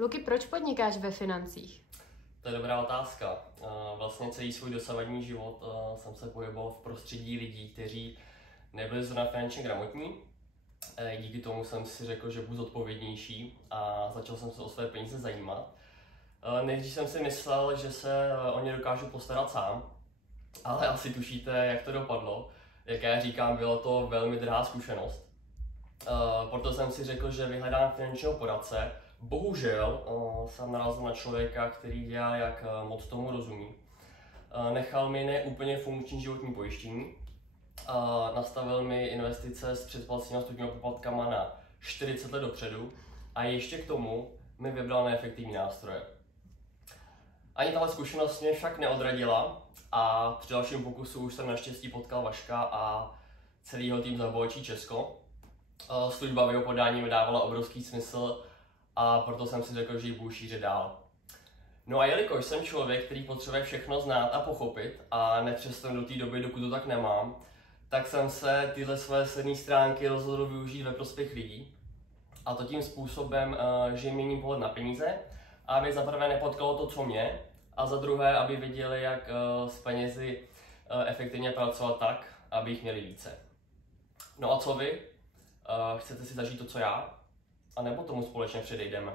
Luky, proč podnikáš ve financích? To je dobrá otázka. Vlastně celý svůj dosavadní život jsem se pohyboval v prostředí lidí, kteří nebyli zrovna finančně gramotní. Díky tomu jsem si řekl, že budu zodpovědnější a začal jsem se o své peníze zajímat. Nejdřív jsem si myslel, že se o ně dokážu postarat sám, ale asi tušíte, jak to dopadlo. Jak já říkám, bylo to velmi drahá zkušenost. Proto jsem si řekl, že vyhledám finančního poradce. Bohužel jsem narazil na člověka, který dělá, jak moc tomu rozumí. Nechal mi ne úplně funkční životní pojištění. Nastavil mi investice s předplatnými stupňovými poplatkama na 40 let dopředu a ještě k tomu mi vybral neefektivní nástroje. Ani tahle zkušenost mě však neodradila a při dalším pokusu už jsem naštěstí potkal Vaška a celýho tým Zabočí Česko. Služba v jeho podání mi dávala obrovský smysl a proto jsem si řekl, že ji budu šířit dál. No a jelikož jsem člověk, který potřebuje všechno znát a pochopit a nepřestanu do té doby, dokud to tak nemám, tak jsem se tyhle své silné stránky rozhodl využít ve prospěch lidí. A to tím způsobem, že měním pohled na peníze, aby za prvé nepotkalo to, co mě, a za druhé, aby věděli, jak s penězi efektivně pracovat tak, aby jich měli více. No a co vy? Chcete si zažít to, co já? A nebo tomu společně předejdeme?